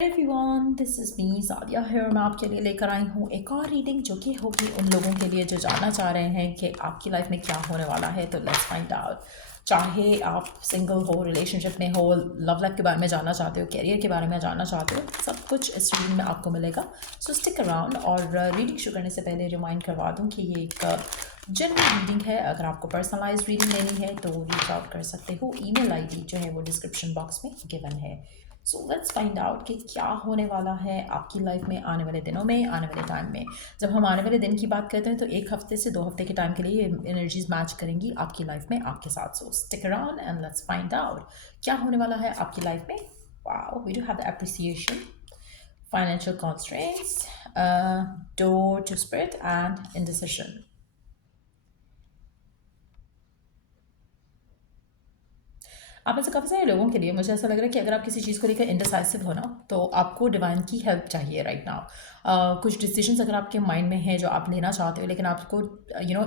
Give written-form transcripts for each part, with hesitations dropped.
Everyone, this is me Sadia here. मैं आपके लिए लेकर आई हूँ एक और रीडिंग जो कि होगी उन लोगों के लिए जो जानना चाह रहे हैं कि आपकी लाइफ में क्या होने वाला है। तो लेट्स फाइंड आउट। चाहे आप सिंगल हो, रिलेशनशिप में हो, लव लाइफ के बारे में जानना चाहते हो, करियर के बारे में जानना चाहते हो, सब कुछ इस रीडिंग में आपको मिलेगा। सो स्टिक अराउंड। और रीडिंग शुरू करने से पहले रिमाइंड करवा दूँ कि ये एक जनरल रीडिंग है। अगर आपको पर्सनलाइज रीडिंग लेनी है तो रीच आउट कर सकते हो। ईमेल आईडी जो है वो डिस्क्रिप्शन बॉक्स में गिवन है। सो लेट्स फाइंड आउट कि क्या होने वाला है आपकी लाइफ में आने वाले दिनों में, आने वाले टाइम में। जब हम आने वाले दिन की बात करते हैं तो 1 हफ्ते से 2 हफ्ते के टाइम के लिए एनर्जीज मैच करेंगी आपकी लाइफ में आपके साथ। So stick around and let's find out क्या होने वाला है आपकी लाइफ में। Wow, we do have the appreciation, financial constraints, door to spirit and indecision. आप में से काफ़ी सारे लोगों के लिए मुझे ऐसा लग रहा है कि अगर आप किसी चीज़ को लेकर इंडिसाइसिव हो ना, तो आपको डिवाइन की हेल्प चाहिए राइट नाउ। कुछ डिसीजंस अगर आपके माइंड में हैं जो आप लेना चाहते हो, लेकिन आपको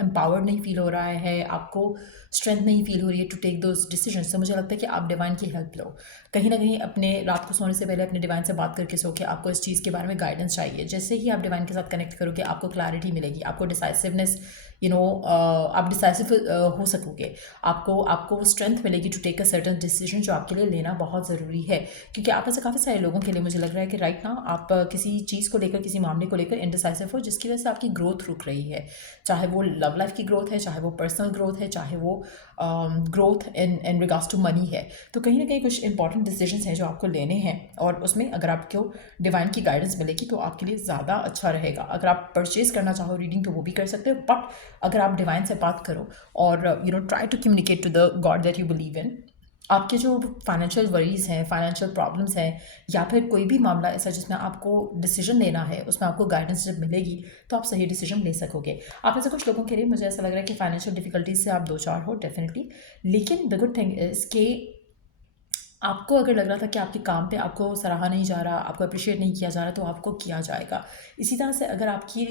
एम्पावर्ड नहीं फील हो रहा है, आपको स्ट्रेंथ नहीं फील हो रही है टू टेक दोज डिसीजंस, तो मुझे लगता है कि आप डिवाइन की हेल्प लो। कहीं ना कहीं अपने रात को सोने से पहले अपने डिवाइन से बात करके सो कि आपको इस चीज़ के बारे में गाइडेंस चाहिए। जैसे ही आप डिवाइन के साथ कनेक्ट करोगे आपको क्लैरिटी मिलेगी, आपको डिसाइसिवनेस, आप डिसाइसिव हो सकोगे। आपको आपको स्ट्रेंथ मिलेगी to take a certain decision जो आपके लिए लेना बहुत ज़रूरी है। क्योंकि आप ऐसे काफ़ी सारे लोगों के लिए मुझे लग रहा है कि राइट नाउ आप किसी चीज़ को लेकर, किसी मामले को लेकर इनडिसाइसिव हो, जिसकी वजह से आपकी ग्रोथ रुक रही है। चाहे वो लव लाइफ की ग्रोथ है, चाहे वो पर्सनल ग्रोथ है, चाहे वो growth in regards to money है। तो कहीं ना कहीं कुछ इंपॉर्टेंट डिसीजंस हैं जो आपको लेने हैं, और उसमें अगर आपको डिवाइन की गाइडेंस मिलेगी तो आपके लिए ज़्यादा अच्छा रहेगा। अगर आप परचेज करना चाहो रीडिंग तो वो भी कर सकते हो, बट अगर आप डिवाइन से बात करो और try to communicate to the god that you believe in, आपके जो फाइनेंशियल वरीज हैं, फाइनेंशियल प्रॉब्लम्स हैं, या फिर कोई भी मामला ऐसा जिसमें आपको डिसीजन लेना है, उसमें आपको गाइडेंस जब मिलेगी तो आप सही डिसीजन ले सकोगे। आप में से कुछ लोगों के लिए मुझे ऐसा लग रहा है कि फाइनेंशियल डिफिकल्टीज से आप दो चार हो डेफिनेटली, लेकिन द गुड थिंग इज़ कि आपको अगर लग रहा था कि आपके काम पे आपको सराहा नहीं जा रहा, आपको अप्रिशिएट नहीं किया जा रहा, तो आपको किया जाएगा। इसी तरह से अगर आपकी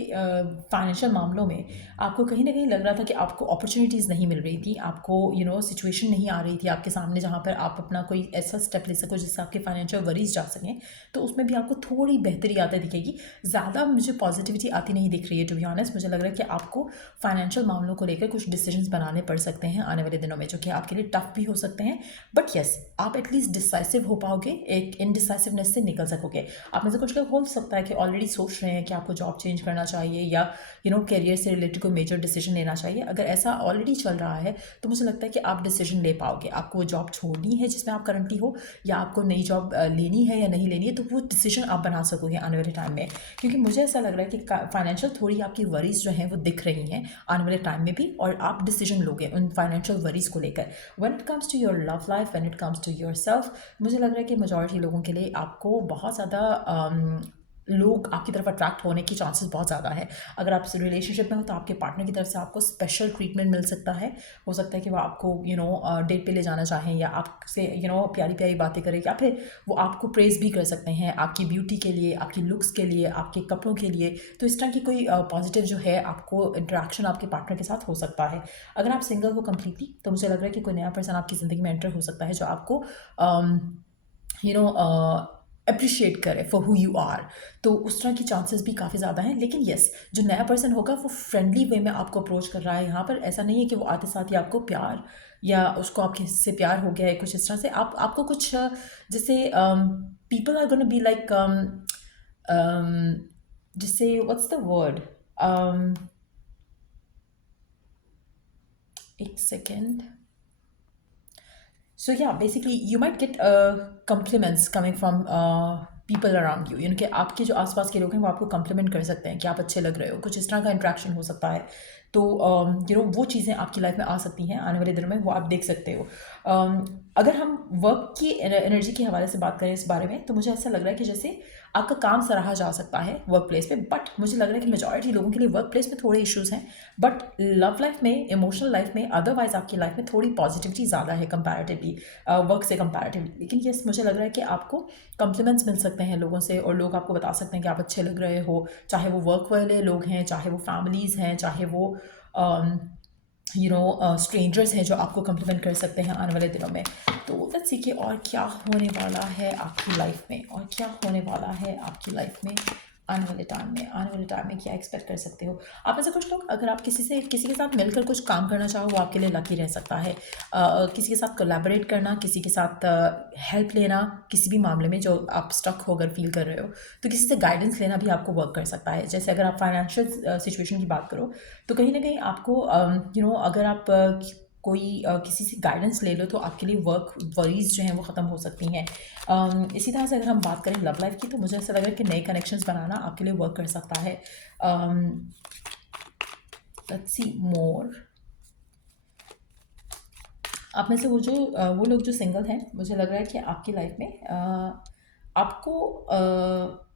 फाइनेंशियल मामलों में आपको कहीं न कहीं लग रहा था कि आपको अपॉर्च्युनिटीज़ नहीं मिल रही थी, आपको सिचुएशन नहीं आ रही थी आपके सामने जहाँ पर आप अपना कोई ऐसा स्टेप ले सको जिससे आपके फाइनेंशियल वरीज़ जा सकें, तो उसमें भी आपको थोड़ी बेहतरी आती दिखेगी। ज़्यादा मुझे पॉजिटिविटी आती नहीं दिख रही है टू बी ऑनेस्ट। मुझे लग रहा है कि आपको फाइनेंशियल मामलों को लेकर कुछ डिसीजंस बनाने पड़ सकते हैं आने वाले दिनों में, जो कि आपके लिए टफ भी हो सकते हैं। बट येस, आप एटलीस्ट डिसाइसिव हो पाओगे, एक इनडिसाइसिवनेस से निकल सकोगे। आप में से कुछ लोग हो सकता है कि ऑलरेडी सोच रहे हैं कि आपको जॉब चेंज करना चाहिए या करियर से रिलेटेड कोई मेजर डिसीजन लेना चाहिए। अगर ऐसा ऑलरेडी चल रहा है तो मुझे लगता है कि आप डिसीजन ले पाओगे। आपको जॉब छोड़नी है जिसमें आप करंटली हो, या आपको नई जॉब लेनी है या नहीं लेनी है, तो वो डिसीजन आप बना सकोगे आने वाले टाइम में। क्योंकि मुझे ऐसा लग रहा है कि फाइनेंशियल थोड़ी आपकी वरीज जो हैं वो दिख रही हैं आने वाले टाइम में भी, और आप डिसीजन लोगे उन फाइनेंशियल वरीज को लेकर। When it comes to your love life, when it comes to your self, मुझे लग रहा है कि मेजॉरिटी लोगों के लिए आपको बहुत ज़्यादा लोग आपकी तरफ अट्रैक्ट होने की चांसेस बहुत ज़्यादा है। अगर आप रिलेशनशिप में हो तो आपके पार्टनर की तरफ से आपको स्पेशल ट्रीटमेंट मिल सकता है। हो सकता है कि वो आपको डेट पे ले जाना चाहें, या आपसे प्यारी प्यारी बातें करें, या फिर वो आपको प्रेज़ भी कर सकते हैं आपकी ब्यूटी के लिए, आपकी लुक्स के लिए, आपके कपड़ों के लिए। तो इस तरह की कोई पॉजिटिव जो है आपको इंटरेक्शन आपके पार्टनर के साथ हो सकता है। अगर आप सिंगल हो कम्प्लीटली, तो मुझे लग रहा है कि कोई नया पर्सन आपकी ज़िंदगी में एंटर हो सकता है जो आपको अप्रिशिएट करे फॉर हु यू आर। तो उस तरह की चांसेस भी काफ़ी ज़्यादा हैं। लेकिन येस, जो नया पर्सन होगा वो फ्रेंडली वे में आपको अप्रोच कर रहा है। यहाँ पर ऐसा नहीं है कि वो आते साथ ही आपको प्यार, या उसको आपके से प्यार हो गया है कुछ इस तरह से। आपको कुछ जैसे people are gonna be like, जैसे व्हाट्स द वर्ड, एक second. So yeah, basically you might get compliments coming from people around you. कि आपके जो आसपास के लोग हैं वो आपको कम्प्लीमेंट कर सकते हैं कि आप अच्छे लग रहे हो, कुछ इस तरह का इंट्रैक्शन हो सकता है। तो वो चीज़ें आपकी लाइफ में आ सकती हैं आने वाले दिनों में, वो आप देख सकते हो। अगर हम वर्क की एनर्जी के हवाले से बात करें इस बारे में, तो मुझे ऐसा लग रहा है कि जैसे आपका काम सराहा जा सकता है वर्क प्लेस पे, बट मुझे लग रहा है कि मेजॉरिटी लोगों के लिए वर्क प्लेस में थोड़े इश्यूज़ हैं, बट लव लाइफ में, इमोशनल लाइफ में, अदरवाइज आपकी लाइफ में थोड़ी पॉजिटिविटी ज़्यादा है कंपैरेटिवली, वर्क से कंपैरेटिवली। लेकिन यस, मुझे लग रहा है कि आपको कम्प्लीमेंट्स मिल सकते हैं लोगों से, और लोग आपको बता सकते हैं कि आप अच्छे लग रहे हो, चाहे वो वर्क वाले लोग हैं, चाहे वो फैमिलीज़ हैं, चाहे वो स्ट्रेंजर्स हैं जो आपको कम्प्लीमेंट कर सकते हैं आने वाले दिनों में। तो लेट्स सी कि और क्या होने वाला है आपकी लाइफ में, और क्या होने वाला है आपकी लाइफ में आने वाले टाइम में क्या एक्सपेक्ट कर सकते हो आप में से कुछ लोग। अगर आप किसी के साथ मिलकर कुछ काम करना चाहो, वो आपके लिए लकी रह सकता है। किसी के साथ कोलैबोरेट करना, किसी के साथ हेल्प लेना, किसी भी मामले में जो आप स्टक होकर फील कर रहे हो, तो किसी से गाइडेंस लेना भी आपको वर्क कर सकता है। जैसे अगर आप फाइनेंशियल सिचुएशन की बात करो, तो कहीं ना कहीं आपको अगर आप किसी से गाइडेंस ले लो, तो आपके लिए वर्क वरीज जो हैं वो ख़त्म हो सकती हैं। इसी तरह से अगर हम बात करें लव लाइफ की, तो मुझे ऐसा लग रहा है कि नए कनेक्शंस बनाना आपके लिए वर्क कर सकता है। लेट्स सी मोर। आप में से वो लोग जो सिंगल हैं, मुझे लग रहा है कि आपकी लाइफ में आपको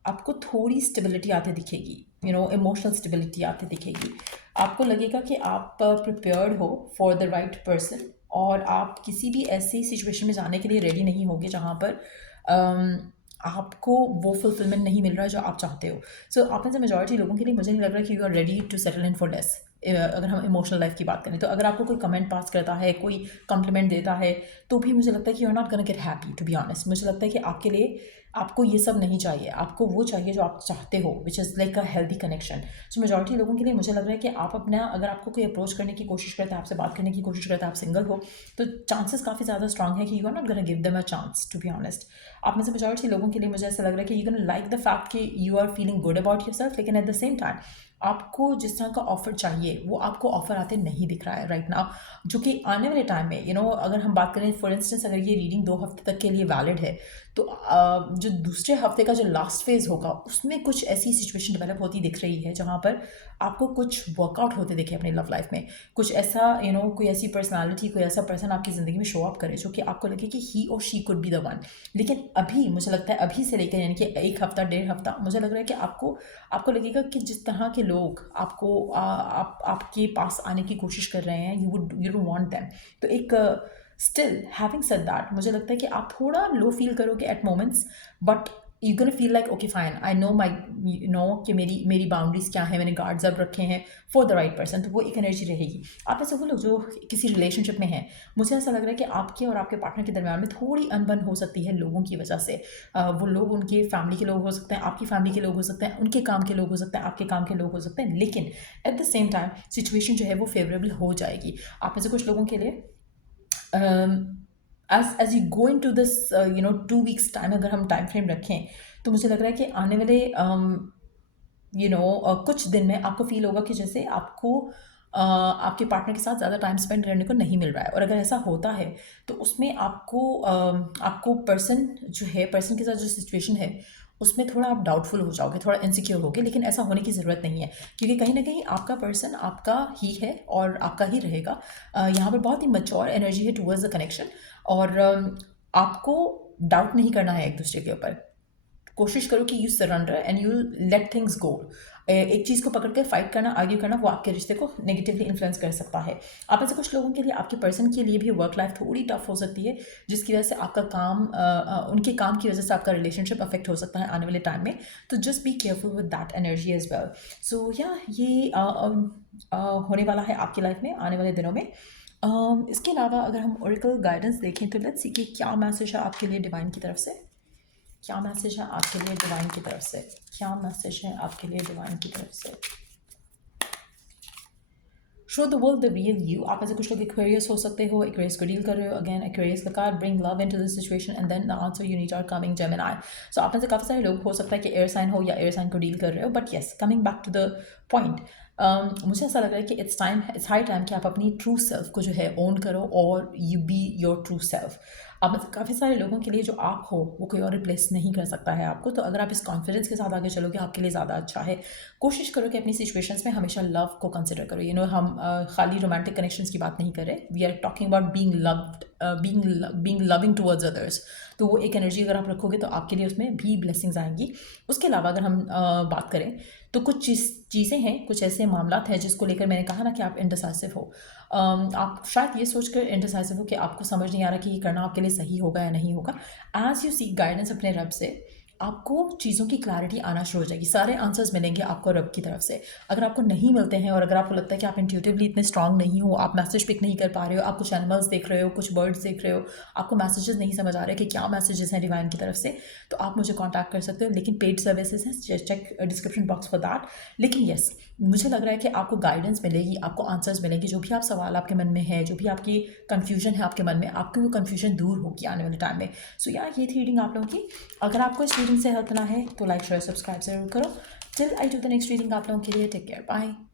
आपको थोड़ी स्टेबिलिटी आती दिखेगी, इमोशनल स्टेबिलिटी आती दिखेगी। आपको लगेगा कि आप प्रिपेयर्ड हो फॉर द राइट पर्सन, और आप किसी भी ऐसी सिचुएशन में जाने के लिए रेडी नहीं होगे जहाँ पर आपको वो फुलफिलमेंट नहीं मिल रहा है जो आप चाहते हो। सो आप में से मेजॉरिटी लोगों के लिए मुझे नहीं लग रहा कि you are ready to settle in for less. अगर हम इमोशनल लाइफ की बात करें, तो अगर आपको कोई कमेंट पास करता है, कोई कॉम्प्लीमेंट देता है, तो भी मुझे लगता है कि you are not gonna get happy, to be honest. मुझे लगता है कि आपके लिए आपको ये सब नहीं चाहिए, आपको वो चाहिए जो आप चाहते हो, which is like a healthy connection. So majority लोगों के लिए मुझे लग रहा है कि आप अपना, अगर आपको कोई अप्रोच करने की कोशिश करता है, आपसे बात करने की कोशिश करता है, आप सिंगल हो, तो चांसेस काफ़ी ज़्यादा स्ट्रांग है कि you are not gonna give them a chance, to be honest. आप में से मेजॉरिटी लोगों के लिए मुझे ऐसा लग रहा है कि you gonna like the fact कि you are feeling good about yourself, लेकिन एट द सेम टाइम आपको जिस तरह का ऑफर चाहिए वो आपको ऑफर आते नहीं दिख रहा है राइट नाउ, जो कि आने वाले टाइम में अगर हम बात करें, फॉर इंस्टेंस अगर ये रीडिंग 2 हफ्ते तक के लिए वैलिड है, तो जो दूसरे हफ्ते का जो लास्ट फेज होगा, उसमें कुछ ऐसी सिचुएशन डेवलप होती दिख रही है जहाँ पर आपको कुछ वर्कआउट होते दिखे अपनी लव लाइफ में। कुछ ऐसा कोई ऐसी पर्सनालिटी, कोई ऐसा पर्सन आपकी ज़िंदगी में शो अप करे जो कि आपको लगे कि ही और she could be the one. लेकिन अभी मुझे लगता है, अभी से लेकर यानी कि 1 हफ्ता 1.5 हफ्ता, मुझे लग रहा है कि आपको लगेगा कि जिस तरह के लोग आपके पास आने की कोशिश कर रहे हैं, यू डोंट वांट देम। तो एक स्टिल हैविंग सेड दैट, मुझे लगता है कि आप थोड़ा लो फील करोगे at moments, but you gonna feel like okay fine, I know my कि मेरी बाउंड्रीज क्या है, मैंने गार्ड्स अब रखे हैं फॉर द राइट पर्सन। तो वो एक एनर्जी रहेगी। आप ऐसे वो लोग जो किसी रिलेशनशिप में हैं, मुझे ऐसा लग रहा है कि आपके और आपके पार्टनर के दरमियान में थोड़ी अनबन हो सकती है लोगों की वजह से। वो लोग उनके फैमिली के लोग हो सकते हैं, आपकी फैमिली के लोग हो सकते हैं, उनके काम के लोग हो सकते हैं, आपके काम के लोग हो सकते हैं, लेकिन at the same time situation जो है वो फेवरेबल हो जाएगी। आप में से कुछ लोगों के लिए as you go into this 2 weeks time, अगर हम टाइम फ्रेम रखें, तो मुझे लग रहा है कि आने वाले कुछ दिन में आपको फील होगा कि जैसे आपको आपके पार्टनर के साथ ज़्यादा टाइम स्पेंड करने को नहीं मिल रहा है। और अगर ऐसा होता है, तो उसमें आपको पर्सन के साथ जो सिचुएशन है, उसमें थोड़ा आप डाउटफुल हो जाओगे, थोड़ा इनसिक्योर होगे। लेकिन ऐसा होने की ज़रूरत नहीं है, क्योंकि कहीं ना कहीं आपका पर्सन आपका ही है और आपका ही रहेगा। यहाँ पर बहुत ही मैच्योर एनर्जी है टुवर्ड्स द कनेक्शन, और आपको डाउट नहीं करना है एक दूसरे के ऊपर। कोशिश करो कि you surrender and you let things go. एक चीज़ को पकड़ कर फाइट करना, आर्ग्यू करना, वो आपके रिश्ते को नेगेटिवली इन्फ्लुएंस कर सकता है। आप ऐसे कुछ लोगों के लिए, आपके पर्सन के लिए भी वर्क लाइफ थोड़ी टफ हो सकती है, जिसकी वजह से आपका काम उनके काम की वजह से आपका रिलेशनशिप अफेक्ट हो सकता है आने वाले टाइम में। तो just be careful with that energy as well. So या ये होने वाला है आपकी लाइफ में आने वाले दिनों में। इसके अलावा अगर हम ओरेकल गाइडेंस देखें, तो लेट्स सी कि क्या मैसेज है आपके लिए डिवाइन की तरफ से। क्या मैसेज है आपके लिए डिवाइन की तरफ से? क्या मैसेज है आपके लिए डिवाइन की तरफ से? Show the world the real you. आप ऐसे कुछ लोग एक्वेरियस हो सकते हो, एक्वेरियस को डील कर रहे हो। अगेन एक्वेरियस का card, bring love into this situation and then the answer you need are coming Gemini. So आप में से काफ़ी सारे लोग हो सकता है कि एयर साइन हो या एयर साइन को डील कर रहे हो, but yes, coming back to the point, मुझे ऐसा लग रहा है कि इट्स हाई टाइम कि आप अपनी ट्रू सेल्फ को जो है ओन करो, और you be your true self. अब मतलब काफ़ी सारे लोगों के लिए जो आप हो, वो कोई और रिप्लेस नहीं कर सकता है आपको। तो अगर आप इस कॉन्फिडेंस के साथ आगे चलोगे, आपके लिए ज़्यादा अच्छा है। कोशिश करो कि अपनी सिचुएशंस में हमेशा लव को कंसिडर करो। हम खाली रोमांटिक कनेक्शंस की बात नहीं कर रहे, we are talking about being loved, being loving towards others. तो वो एक एनर्जी अगर आप रखोगे, तो आपके लिए उसमें भी ब्लेसिंग्स आएंगी। उसके अलावा अगर हम बात करें, तो कुछ चीज़ें हैं, कुछ ऐसे मामलात हैं जिसको लेकर मैंने कहा ना कि आप इंडिसाइसिव हो। आप शायद ये सोचकर इंडिसाइसिव हो कि आपको समझ नहीं आ रहा कि ये करना आपके लिए सही होगा या नहीं होगा। एज यू सीक गाइडेंस अपने रब से, आपको चीज़ों की क्लैरिटी आना शुरू हो जाएगी, सारे आंसर्स मिलेंगे आपको रब की तरफ से। अगर आपको नहीं मिलते हैं और अगर आपको लगता है कि आप इंट्यूटिवली इतने स्ट्रांग नहीं हो, आप मैसेज पिक नहीं कर पा रहे हो, आप कुछ एनिमल्स देख रहे हो, कुछ बर्ड्स देख रहे हो, आपको मैसेजेस नहीं समझ आ रहे कि क्या मैसेजेस हैं डिवाइन की तरफ से, तो आप मुझे कॉन्टैक्ट कर सकते हो। लेकिन पेड सर्विसेज हैं, check description box for that. लेकिन येस, मुझे लग रहा है कि आपको गाइडेंस मिलेगी, आपको आंसर्स मिलेंगे, जो भी आप सवाल आपके मन में है, जो भी आपकी कन्फ्यूजन है आपके मन में, आपकी वो कन्फ्यूजन दूर होगी आने वाले टाइम में। सो यार, ये थी रीडिंग आप लोगों की। अगर आपको इस रीडिंग से हेल्प ना है तो लाइक शेयर सब्सक्राइब जरूर करो। Till I do the next reading आप लोगों के लिए टेक केयर, बाय।